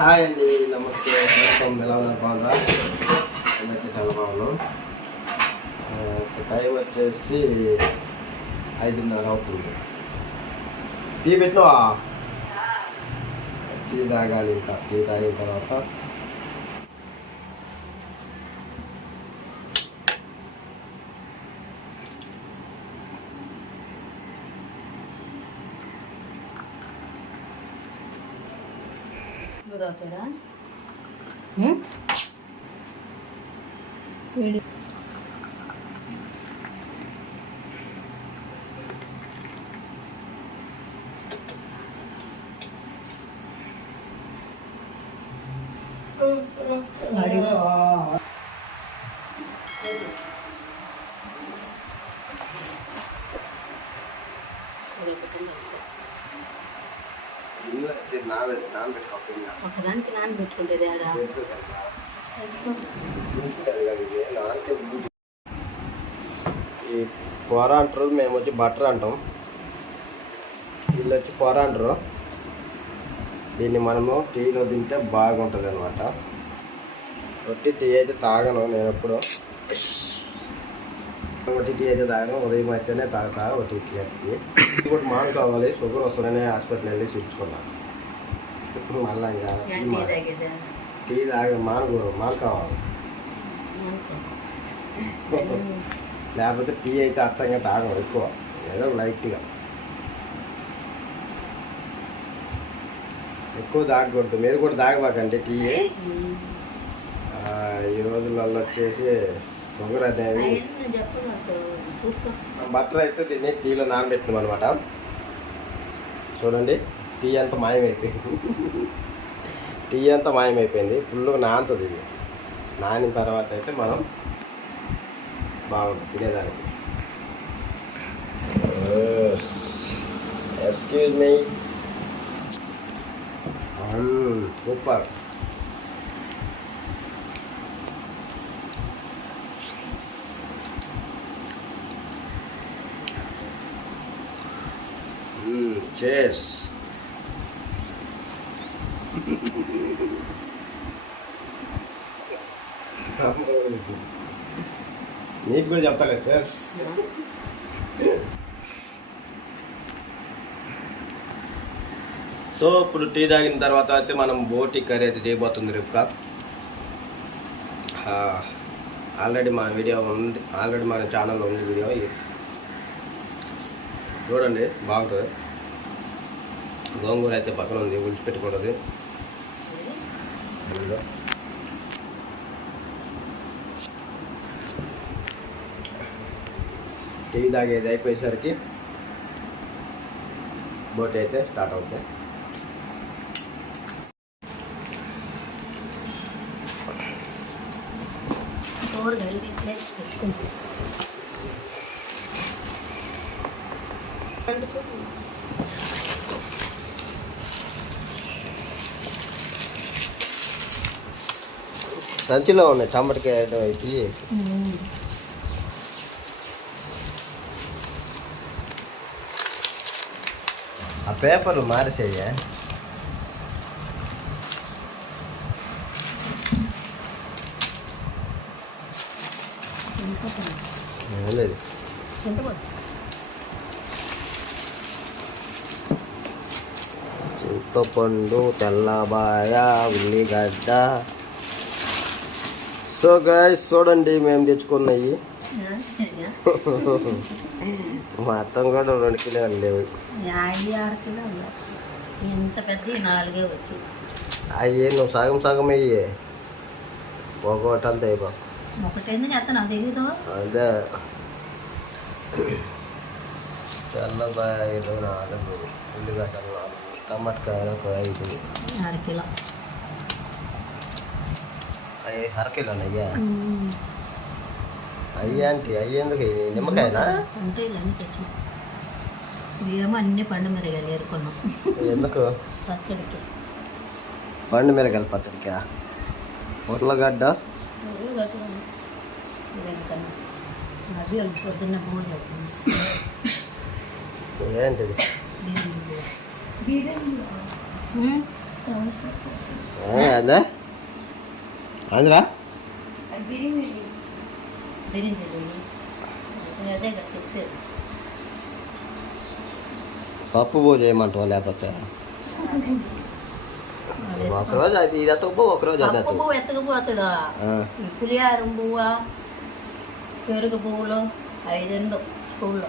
Hi అండి, నమస్తే. ఎలా ఉన్నారు? బాగుందా? అందరికీ చాలా బాగున్నాం. టైం వచ్చేసి 5:30 అవుతుంది. టీ పెట్టినవా? టీ తాగాలి. ఇంకా టీ తాగిన తర్వాత ఒకదానికి నానబెట్టుకుంటేది ఆడ ఈ పొర అంటారు, మేము వచ్చి బటర్ అంటాం, వీళ్ళు వచ్చి పొర అంటారు. దీన్ని మనము టీలో తింటే బాగుంటుంది అనమాట. ఒట్టి టీ అయితే తాగను నేను ఎప్పుడు. ఒకటి టీ అయితే తాగను, ఉదయం అయితేనే తాగుతా ఒకటి టీ. అటుకి ఇంకోటి మాను కావాలి, షుగర్ వస్తుందనే హాస్పిటల్ వెళ్ళి చూపించుకున్నాను. మళ్ళీ ఇంకా టీ తాగి మాను కావాలి, లేకపోతే టీ అయితే అచ్చంగా తాగం ఎక్కువ, ఏదో లైట్గా. ఎక్కువ తాగకూడదు, మీరు కూడా తాగబాకండి టీ. ఈ రోజులలో వచ్చేసి షుగర్ అనేది. బటర్ అయితే దీన్ని టీలో నానబెట్టినాం అనమాట. చూడండి, టీ అంతా మాయమైపోయింది. టీ అంతా మాయమైపోయింది, ఫుల్గా నానుతుంది. ఇది నానిన తర్వాత అయితే మనం బాగుంటుంది తినేదానికి. Excuse me. సూపర్. Cheers. నీకు కూడా చెప్తా కదా చేస్. సో ఇప్పుడు టీ తాగిన తర్వాత అయితే మనం బోటి కర్రీ అయితే చేయబోతుంది రేపు. ఆల్రెడీ మన వీడియో ఉంది, ఆల్రెడీ మన ఛానల్లో ఉంది వీడియో. చూడండి, బాగుంటుంది. గోంగూర అయితే పక్కన ఉంది, విడిచిపెట్టుకుంటుంది. టీ తాగేది అయిపోయేసరికి బోట్ అయితే స్టార్ట్ అవుతుంది. సంచిలో ఉన్నాయి టమాటకాయ అయితే. ఆ పేపర్లు మారేసాయా? లేదు, చింతపండు, తెల్లబాయ, ఉల్లిగడ్డ. సో గైస్ చూడండి, మేము తెచ్చుకున్నాయి. మొత్తం కూడా 2 కిలోలు లేవు. అయ్యే నువ్వు సగం సగం అయ్యే, ఒకటి అంతా అయిపో. అదే తెల్లబాయలు 4, ఉల్లిగడ్డలు 4, టమాటకాయలు ఒక 5. అరకిలో అయ్యా. అయ్యా అంటే అయ్యేందుకు నిమ్మకాయనా? అన్ని పండు మిరగాయలు ఏరుకున్నాం. ఎందుకు? పచ్చడికి. పండు మిరగాయలు పచ్చడికా? ఉర్లగడ్డ ఏంటిది? అందా ఆంధ్రా అదే చెప్తే పప్పు పూజ చేయమంటావా లేకపోతే ఒకరోజు అది ఇది ఎత్తకపో ఒకరోజు అది ఎత్తకు పువ్వు ఎత్తకపోతాడు పులిహారం పువ్వు పెరుగు పువ్వులు 5 స్కూల్లో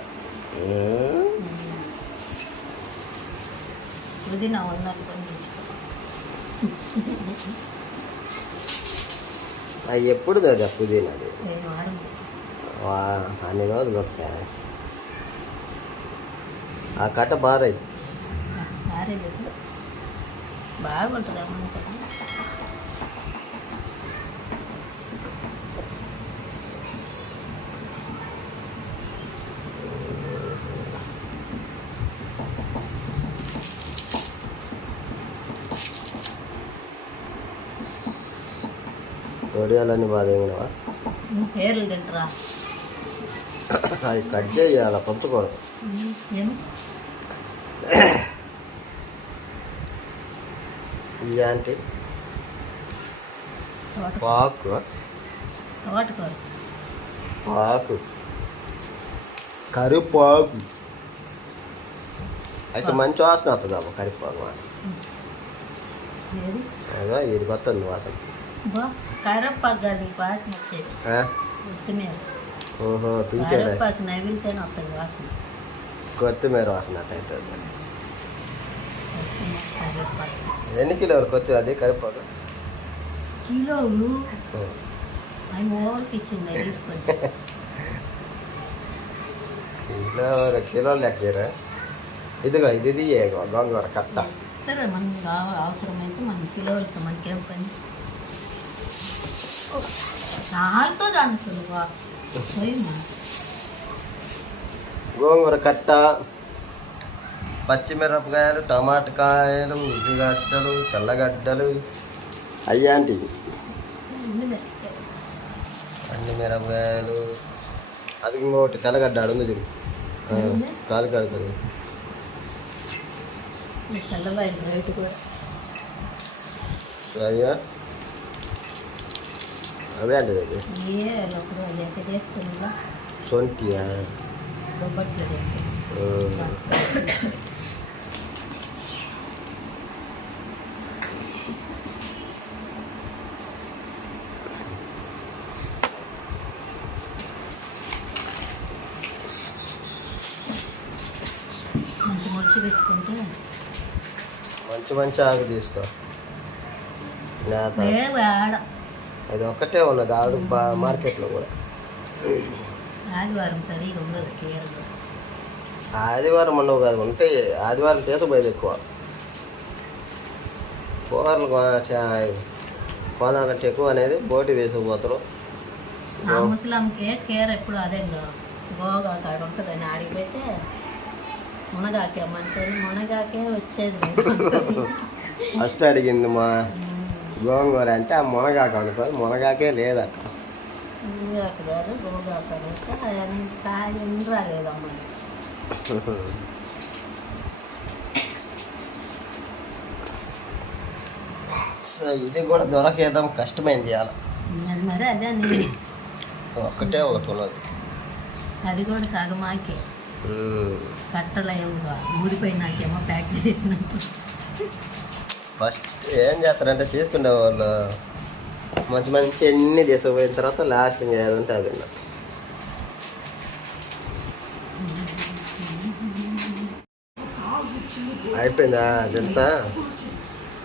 పుదీనా ఉందనుకోండి అవి ఎప్పుడు అది పుదీనాది నేను వాడను అన్ని రోజులు వస్తాయి ఆ కట్ట బారై ఆరేలేదు బాగుంటుంది అమ్మ వడియాలని బాధ ఏమినవా పేర్లు తింటరా అది కట్ చేయాలి పంచకూడదు ఏమి ఇలాంటి పాకు తోటకూర పాకు కరివేపాకు అయితే మంచి వాసన వస్తుంది అమ్మ కరివేపాకు ఏది అదో ఇది వస్తుంది వాసన బా కరివేపాకు కాదు నీకు వాసన వచ్చేది కొత్తిమీర ఓహో తుంచేలే కరివేపాకు నవ్వితేనే వస్తుంది వాసన కొత్తిమీర వాసన అయితే కరివేపాకు ఎన్ని కిలోలు కొత్తిమీర అది కరివేపాకు కిలోలు ఆయన ఓవర్కి ఇచ్చింది తీసుకొని కిలోలు లెక్కరా ఇదిగో ఇది గోంగూర కట్ట సరే మనకి అవసరమైతే మన కిలోలతో మనకేం పని చాలతో దానికి గోంగూర కట్ట పచ్చిమిరపకాయలు టమాటకాయలు ఉల్లిగడ్డలు తెల్లగడ్డలు అయ్యాంటివి అన్ని మిరపకాయలు అది ఇంకోటి తెల్లగడ్డ ఉంది చూడు కాలు కడుతుంది తెల్లవాయిలు రేటు కూడా అయ్యా అవే అంటే అది ఏ లోపల ఎంత చేసుకుని సొంటియా బొబ్బట్లో చేసుకుని మంచి మొలిచి పెట్టుకుంటే మంచి ఆకు తీసుకో లేత లేవు ఆడ అది ఒక్కటే ఉన్నది ఆడు మార్కెట్లో కూడా ఆదివారం సరిగా ఉండదు కేరళ ఆదివారం ఉండవు కాదు ఉంటే ఆదివారం తీసుకుపోయేది ఎక్కువ కూరలు కొనాలంటే ఎక్కువ అనేది బోటి వేసుకుపోతారు ఆ ముసలాంకి కేర ఎప్పుడు అదే గోగా కాడ ఉంటుంది అని ఆడిపోతే మునగాకే అమ్మంటుంది మునగాకే వచ్చేది ఫస్ట్ అడిగింది మా గోంగూర అంటే ఆ మునగాకు అనుకో మునగాకే లేదట మునగాకు కాదు గోగాకు అంటే కాయ రాలేదమ్మ సో ఇది కూడా దొరకేద్దాం కష్టమైంది ఇవాళ మరి అదే ఒక్కటే ఒకటి ఉన్నది అది కూడా సగమాకి కట్టలేముగా ఊడిపోయినాకేమో ప్యాక్ చేసినట్టు ఫస్ట్ ఏం చేస్తారంటే తీసుకునే వాళ్ళు మంచి అన్ని తీసుకుపోయిన తర్వాత లాస్ట్ ఇంకా ఏది ఉంటే అది అయిపోయిందా అదంతా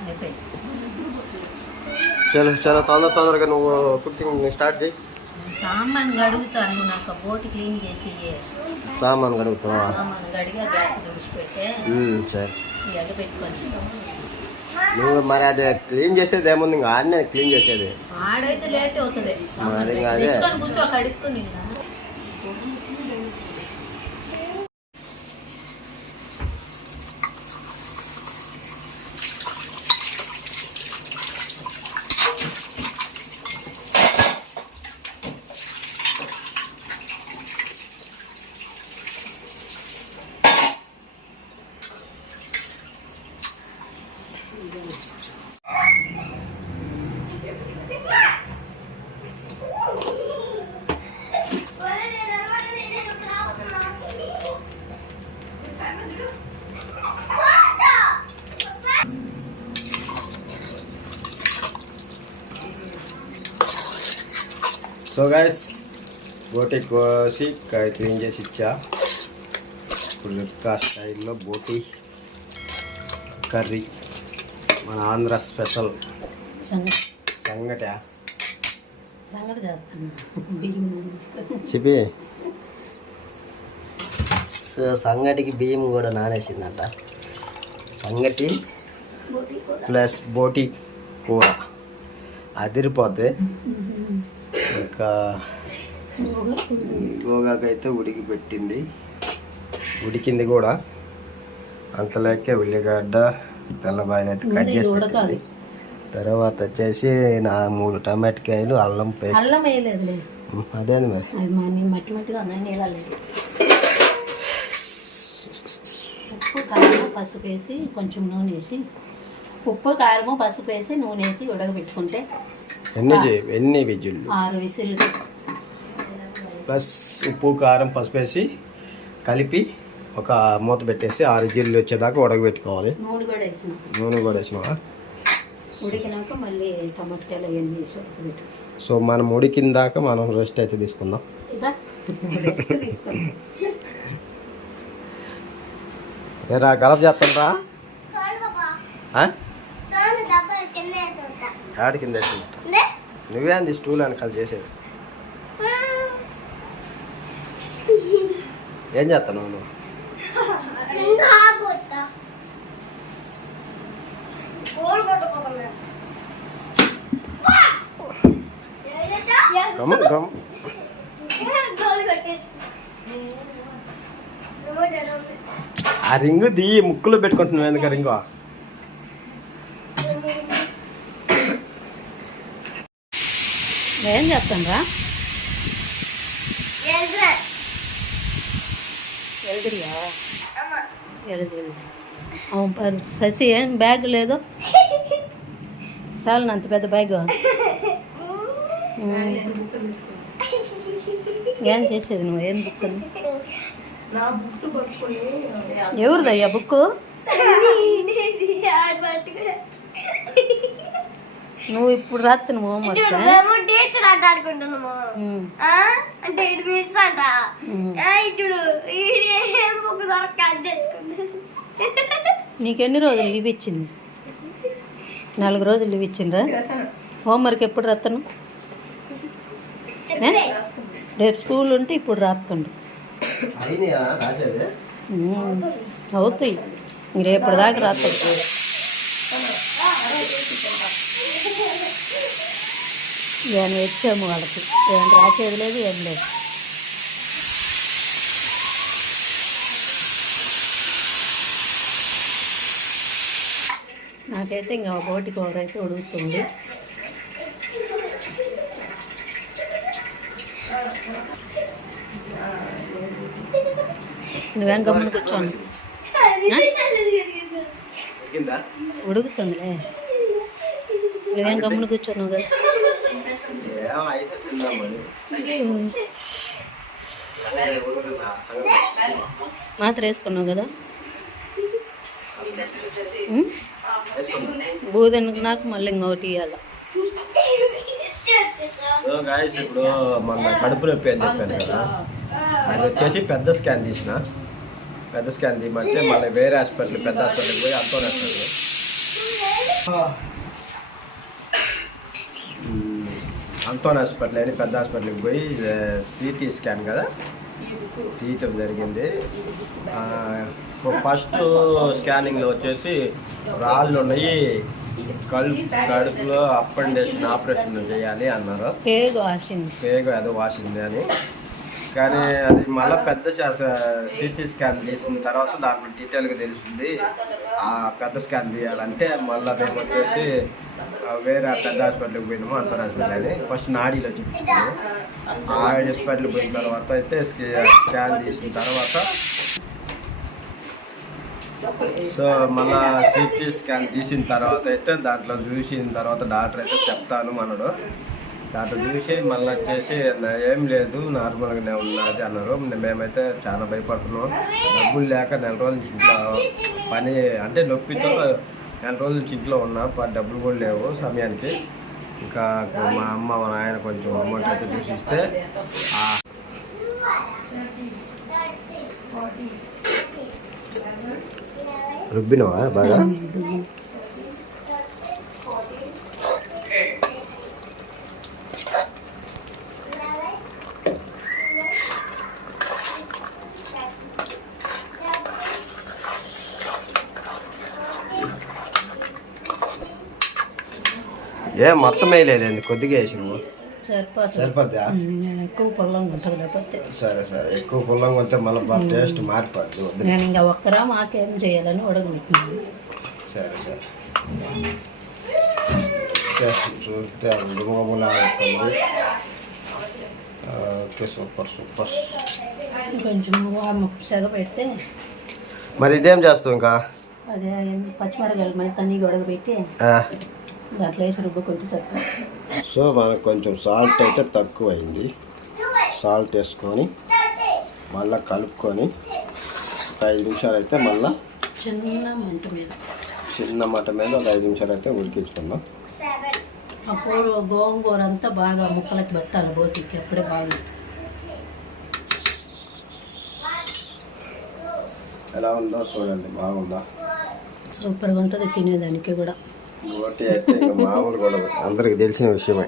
అయిపోయింది చలో తొందరగా నువ్వు కుకింగ్ స్టార్ట్ చేయి సామాన్ గడుగుతాను నాకు బోట్ క్లీన్ చేసి సామాన్ కడుగుతావా సామాన్ గడిగా గ్యాస్ తుడిచిపెట్టే సరే ఎగ పెట్టుకొని నువ్వు మరి అది క్లీన్ చేసేది ఏముంది ఇంకా ఆడనే క్లీన్ చేసేది ఆడైతే లేట్ అవుతుంది మరి ఇంకా అదే కూర్చో కడుక్కొని సో గైస్ బోటి కోసి క్లీన్ చేసి ఇచ్చా. ఇప్పుడు రిబ్కా స్టైల్లో బోటి కర్రీ, మన ఆంధ్ర స్పెషల్ సంగటి చెప్పి. సో సంగటికి బియ్యం కూడా నానేసిందంట. సంగటి ప్లస్ బోటి కూర అదిరిపోతే. ఇంకా గోగాకైతే ఉడికింది కూడా. అంతలోకే ఉల్లిగడ్డ తెల్లబాయి అయితే కట్ చేసి పెట్టింది. తర్వాత వచ్చేసి 3 టమాటకాయలు, అల్లం పేస్ట్. అల్లం వేయలేదు, అదేంది మరి మట్టి మట్టిగా నీళ్ళలేదు. ఉప్పు కారము పసుపు వేసి కొంచెం నూనె వేసి, ఉప్పు కారము పసుపు వేసి నూనె వేసి ఉడకబెట్టుకుంటే ఎన్ని విజిల్లు? 6 విజిల్లు. ప్లస్ ఉప్పు కారం పసుపు వేసి కలిపి ఒక మూత పెట్టేసి 6 విజిల్లు వచ్చేదాకా ఉడకబెట్టుకోవాలి. నూనె కూడా వేసినావా? ఉడికినాక మళ్ళీ టమాటాలు అవన్నీ వేసి ఉడకబెట్టు. సో మనం ఉడికిన దాకా మనం రెస్ట్ అయితే తీసుకుందాం. ఏరా గలప్ చేస్తాంరా? ఆడి కింద నువ్వే అంది స్టూల్ అని కలిసి చేసేది. ఏం చేస్తాను నువ్వు? ఆ రింగు దీ ముక్కులో పెట్టుకుంటున్నావు ఎందుకు రింగు? ఏం చేస్తాను రా? శశి ఏం బ్యాగ్ లేదు? చాలు అంత పెద్ద బ్యాగ్. ఏం చేసేది నువ్వు? ఏం బుక్? ఎవరిదయ్యా బుక్? నువ్వు ఇప్పుడు రాత్రి హోంవర్క్ నీకెన్ని రోజులు లీవ్ ఇచ్చింది? 4 రోజులు లీవ్ ఇచ్చిండ్రా? హోంవర్క్ ఎప్పుడు రాస్తాను? రేపు స్కూల్ ఉంటే ఇప్పుడు రాస్తుండు. అవుతాయి, రేపటి దాకా రాస్తాడు. ఏమైనా వచ్చాము వాళ్ళకి, ఏం రాసేది లేదు, ఏం లేదు. నాకైతే ఇంకా బోటి కూర అయితే ఉడుకుతుంది. నువ్వేం గమ్మున కూర్చోను, ఉడుకుతుందిలే. నువ్వేం గమ్మున కూర్చోను కదా. మాత్రం వేసుకున్నావు కదా. బూదెనకు నాకు మళ్ళీ ఇంకొకటి ఇవ్వాలి. సో గాయస్ ఇప్పుడు మన కడుపు నొప్పి అని చెప్పాను కదా, అది వచ్చేసి పెద్ద స్కాన్ తీసిన. పెద్ద స్కాన్ తీయమంటే మళ్ళీ వేరే హాస్పిటల్, పెద్ద హాస్పిటల్కి పోయి అంతో హాస్పిటల్, అంతోన్ హాస్పిటల్ అని పెద్ద హాస్పిటల్కి పోయి సిటీ స్కాన్ కదా తీయటం జరిగింది. ఫస్ట్ స్కానింగ్లో వచ్చేసి రాళ్ళు ఉన్నాయి, కడుపులో అపెండిక్స్ ఆపరేషన్ చేయాలి అన్నారు. పేగు ఏదో వాసింది అని. కానీ అది మళ్ళీ పెద్ద సిటీ స్కాన్ తీసిన తర్వాత దాంట్లో డీటెయిల్గా తెలుస్తుంది. ఆ పెద్ద స్కాన్ తీయాలంటే మళ్ళీ మేము వచ్చేసి వేరే పెద్ద హాస్పిటల్కి పోయినాము, అంతర్ హాస్పిటల్ అని. ఫస్ట్ నాడీలో చూపించాము. ఆ హాస్పిటల్కి పోయిన తర్వాత అయితే స్కాన్ తీసిన తర్వాత సో మళ్ళా సిటీ స్కాన్ తీసిన తర్వాత అయితే దాంట్లో చూసిన తర్వాత డాక్టర్ అయితే చెప్తాను అన్నాడు. డాక్టర్ చూసి మళ్ళీ వచ్చేసి ఏం లేదు నార్మల్గానే ఉన్నది అన్నారు. మేమైతే చాలా భయపడుతున్నాం. డబ్బులు లేక 4 రోజుల నుంచి ఇంట్లో పని అంటే నొప్పితో 4 రోజుల నుంచి ఇంట్లో ఉన్నా, డబ్బులు కూడా లేవు సమయానికి. ఇంకా మా అమ్మ మా నాయన కొంచెం అమౌంట్ అయితే చూసిస్తే రుబ్బినవా బాగా? మొత్తం వేయలేదు, కొద్దిగా వేసి నువ్వు సరిపోద్దా? ఎక్కువ పొల్లంగా ఉంటుంది లేకపోతే. సరే సరే, ఎక్కువ పుల్లంగా ఉంటే మళ్ళీ టేస్ట్ మారిపోద్దు. నేను ఇంకా ఒక్కరా మాకేం చేయాలని ఉడకబెట్టినాను. సరే సరే, చూస్తే రుమగుమలాడుతుంది. Okay, super super. కొంచెం సెగ పెడితే మరి ఇదేం చేస్తావు ఇంకా? అదే పచ్చిమిరకాయలు మళ్ళీ తన్ని ఉడకబెట్టి దాంట్లో వేసి రుబ్బుకుంటే చెప్తాను. సో మనకు కొంచెం సాల్ట్ అయితే తక్కువ అయింది. సాల్ట్ వేసుకొని మళ్ళీ కలుపుకొని ఒక 5 నిమిషాలు అయితే మళ్ళీ చిన్న మంట మీద ఒక 5 నిమిషాలు అయితే ఉడికించుకుందాం. అప్పుడు గోంగూర అంతా బాగా ముక్కలకి పెట్టాలి బోటికి, అప్పుడే బాగుంది. ఎలా ఉందో చూడండి, బాగుందా? సూపర్గా ఉంటుంది తినేదానికి కూడా. బోటి అయితే ఇంకా మామూలు కూడా అందరికి తెలిసిన విషయమే.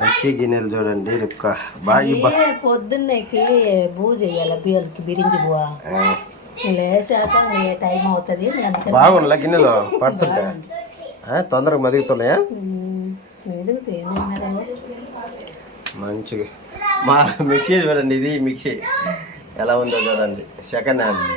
మంచి గిన్నెలు చూడండి రిప్కా. బాగా పొద్దున్నకి బూ చేయాలి, బియ్యాలకి బిరించి బువా లేచాక టైం అవుతుంది. బాగుండలే గిన్నెలు పడుతుంటే తొందరగా మరుగుతున్నాయా? మంచిగా మా మిక్సీ చూడండి, ఇది మిక్సీ ఎలా ఉందో చూడండి, సెకండ్ హ్యాండ్.